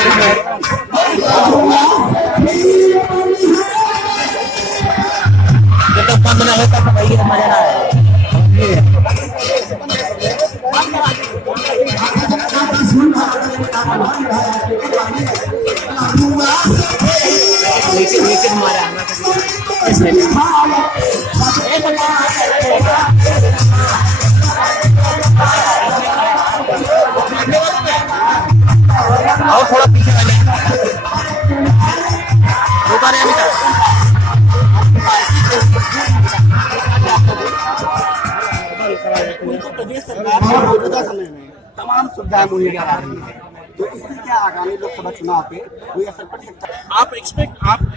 तो बंद ना होता तो भाई मजा ना आए। नीचे मारा और थोड़ा पीछे प्रदेश सरकार ने मौजूदा समय में तमाम सुविधाएं मुहैया करा रही है, तो इससे क्या आगामी लोकसभा चुनाव पे कोई असर पड़ सकता है? आप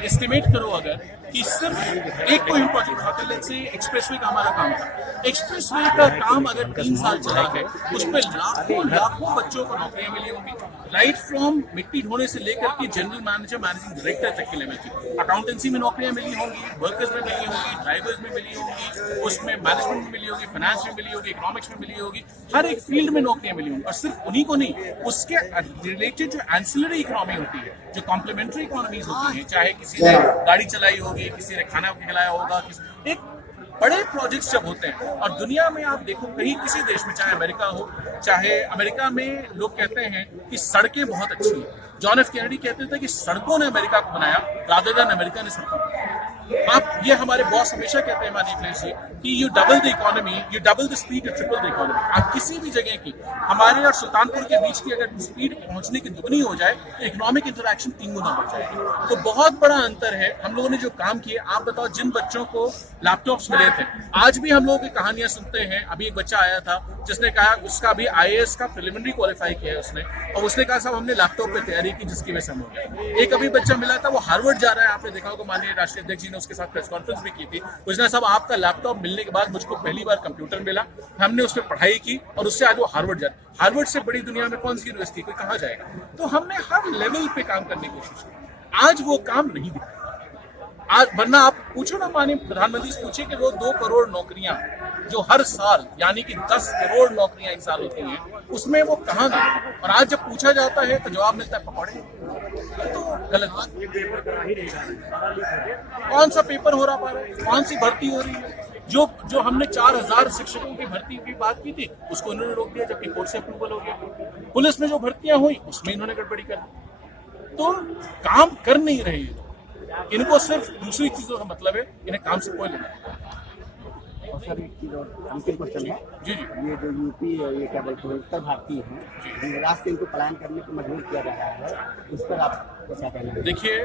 एस्टिमेट करो अगर कि सिर्फ एक कोई प्रोजेक्ट उठाकर लेट्स से एक्सप्रेसवे का हमारा काम था, एक्सप्रेसवे का काम अगर 3 साल चला है उस पर लाखों बच्चों को नौकरियां मिली होंगी, राइट फ्रॉम मिट्टी ढोने से लेकर के जनरल मैनेजर मैनेजिंग डायरेक्टर तक के लेवल की अकाउंटेंसी में नौकरियां मिली होंगी, वर्कर्स में मिली होंगी, ड्राइवर्स में मिली होंगी, उसमें मैनेजमेंट में मिली होगी, फाइनेंस में मिली होगी, इकोनॉमिक्स में मिली होगी, हर एक फील्ड में नौकरियां मिली होंगी। और सिर्फ उन्हीं को नहीं, उसके रिलेटेड जो एंसिलरी इकोनॉमी होती है, जो कॉम्प्लीमेंट्री इकोनॉमीज होती है, चाहे किसी ने गाड़ी चलाई होगी, किसी ने खाना खिलाया होगा, एक बड़े प्रोजेक्ट्स जब होते हैं। और दुनिया में आप देखो कहीं किसी देश में, चाहे अमेरिका हो, चाहे अमेरिका में लोग कहते हैं कि सड़कें बहुत अच्छी हैं। जॉन एफ कैनेडी कहते थे कि सड़कों ने अमेरिका को बनाया, रादर देन अमेरिका ने सड़कों को। आप ये हमारे बॉस हमेशा कहते हैं माननीय अखिलेश जी कि U double the economy, U double the speed, you triple the economy. आप किसी भी जगह की, हमारे और सुल्तानपुर के बीच की अगर स्पीड पहुंचने की दुगनी हो जाए तो इकोनॉमिक इंटरेक्शन 3 गुना बढ़ जाएगी। तो बहुत बड़ा अंतर है। हम लोगों ने जो काम किए, आप बताओ, जिन बच्चों को लैपटॉप्स मिले थे, आज भी हम लोगों की कहानियां सुनते हैं। अभी एक बच्चा आया था जिसने कहा उसका अभी IAS का प्रिलिमिनरी क्वालिफाई किया है उसने, और उसने कहा साहब हमने लैपटॉप पे तैयारी की जिसकी वजह से हम हो गया। एक अभी बच्चा मिला था, वो हार्वर्ड जा रहा है, आपने देखा होगा, माननीय राष्ट्रीय अध्यक्ष जी ने उसके साथ प्रेस कॉन्फ्रेंस भी की थी। उसने साहब आपका लैपटॉप मिलने के बाद मुझको पहली बार कंप्यूटर मिला, हमने उस पर पढ़ाई की और उससे आज वो हार्वर्ड जा रहा है। हार्वर्ड से बड़ी दुनिया में कौन सी यूनिवर्सिटी, कोई कहाँ जाएगा? तो हमने हर लेवल पे काम करने की कोशिश की। आज वो काम नहीं दिखा। आज वरना आप पूछो ना, माननीय प्रधानमंत्री से पूछिए कि वो 2 करोड़ नौकरियां जो हर साल, यानी कि 10 करोड़ नौकरियां एक साल होती हैं, उसमें वो कहाँ गए? और आज जब पूछा जाता है तो जवाब मिलता है पकौड़े। तो गलत बात। कौन सा पेपर हो रहा पा रहा है, कौन सी भर्ती हो रही है? जो हमने 4000 शिक्षकों की भर्ती की बात की थी उसको इन्होंने रोक दिया, जबकि कोर्ट से अप्रूवल हो गया। पुलिस में जो भर्तियां हुई उसमें इन्होंने गड़बड़ी कर दी। तो काम कर नहीं रहे, इनको सिर्फ दूसरी चीजों का मतलब है, इन्हें काम से कोई लेना। और सर एक चीज और अंतिम क्वेश्चन है जी, ये जो यूपी ये क्या बोलते हैं उत्तर भारतीय हैं, रास्ते इनको पलायन करने को मजबूर किया जा रहा है, इस पर आप क्या कहना है? देखिए,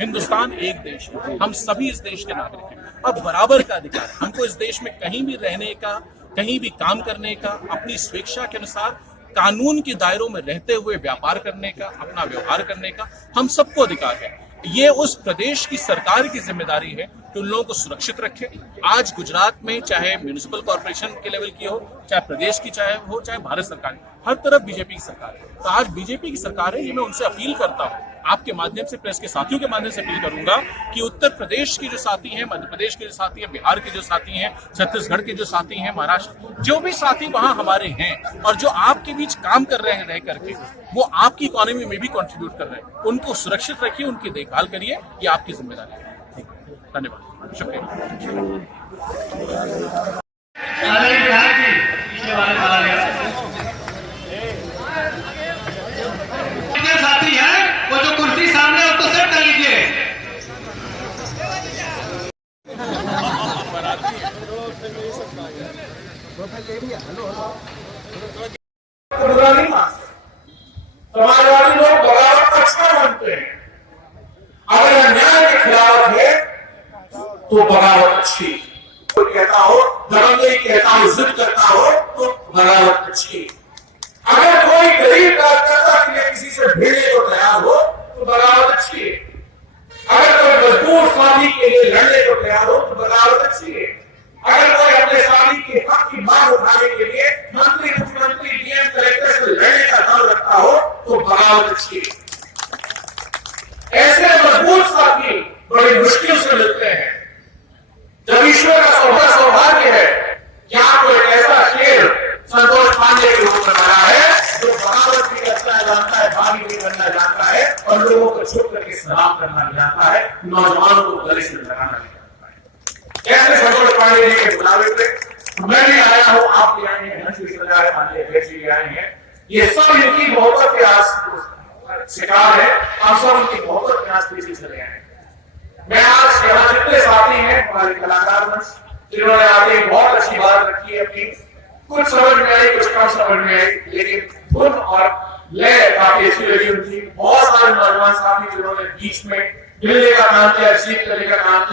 हिंदुस्तान एक देश है, हम सभी इस देश के नागरिक हैं। अब बराबर का अधिकार है हमको इस देश में कहीं भी रहने का, कहीं भी काम करने का, अपनी स्वेच्छा के अनुसार कानून के दायरों में रहते हुए व्यापार करने का, अपना व्यवहार करने का हम सबको अधिकार है। ये उस प्रदेश की सरकार की जिम्मेदारी है कि उन लोगों को सुरक्षित रखे। आज गुजरात में चाहे म्यूनिसिपल कॉर्पोरेशन के लेवल की हो, चाहे प्रदेश की चाहे हो, चाहे भारत सरकार, हर तरफ बीजेपी की सरकार है। तो आज बीजेपी की सरकार है, ये मैं उनसे अपील करता हूँ, आपके माध्यम से, प्रेस के साथियों के माध्यम से अपील करूंगा कि उत्तर प्रदेश के जो साथी हैं, मध्य प्रदेश के जो साथी हैं, बिहार के जो साथी हैं, छत्तीसगढ़ के जो साथी हैं, महाराष्ट्र, जो भी साथी वहां हमारे हैं और जो आपके बीच काम कर रहे हैं रह करके, वो आपकी इकोनॉमी में भी कंट्रीब्यूट कर रहे हैं, उनको सुरक्षित रखिए, उनकी देखभाल करिए, ये आपकी जिम्मेदारी है। धन्यवाद, शुक्रिया। साथी है वो जो कुर्सी सामने उसको सेट कर लीजिए। समाजवादी लोग बगावत को अच्छा मानते हैं, अगर अन्याय के खिलाफ है तो बगावत अच्छी। कोई कहता हो, धर्मदेव कहता हो, जिद करता हो तो बगावत अच्छी। अगर कोई गरीब कार्यकर्ता के लिए किसी से भिड़ने को तैयार हो तो बगावत अच्छी है। अगर कोई मजबूर साथी के लिए लड़ने को तैयार हो तो बगावत अच्छी है। अगर कोई अपने साथी के हक की मांग उठाने के लिए मंत्री, मुख्यमंत्री, डीएम, कलेक्टर से लड़ने का दम रखता हो तो बगावत अच्छी है। ऐसे मजबूत साथी बड़ी मुश्किल से मिलते हैं। जब ईश्वर का सौभाग्य है कि आपको एक ऐसा शेर संतोष पांडे के रूप में बना है जो बगावत भी करता है, जानता है, भागी नहीं बनना जानता है और लोगों को छुप करके सलाम करना नहीं जानता है, नौजवानों को गले से लगाना नहीं जानता है। ऐसे संतोष पांडे जी के बुलावे पे मैं भी आया हूं, आप भी आए हैं, हंस विश्वविद्यालय पांडे अध्यक्ष भी आए हैं। ये सब इनकी मोहब्बत के आज शिकार है, आप सब उनकी मोहब्बत के आज पीछे चले आए हैं। मैं आज यहाँ जितने साथी हैं हमारे कलाकार मंच, जिन्होंने आगे बहुत अच्छी बात रखी है अपनी, कुछ समझ में आई, कुछ कम समझ में आई, लेकिन धुन और लय काफी अच्छी लगी उनकी। बहुत सारे नौजवान साथी जिन्होंने बीच में मिलने का काम किया, सीख करने का काम किया।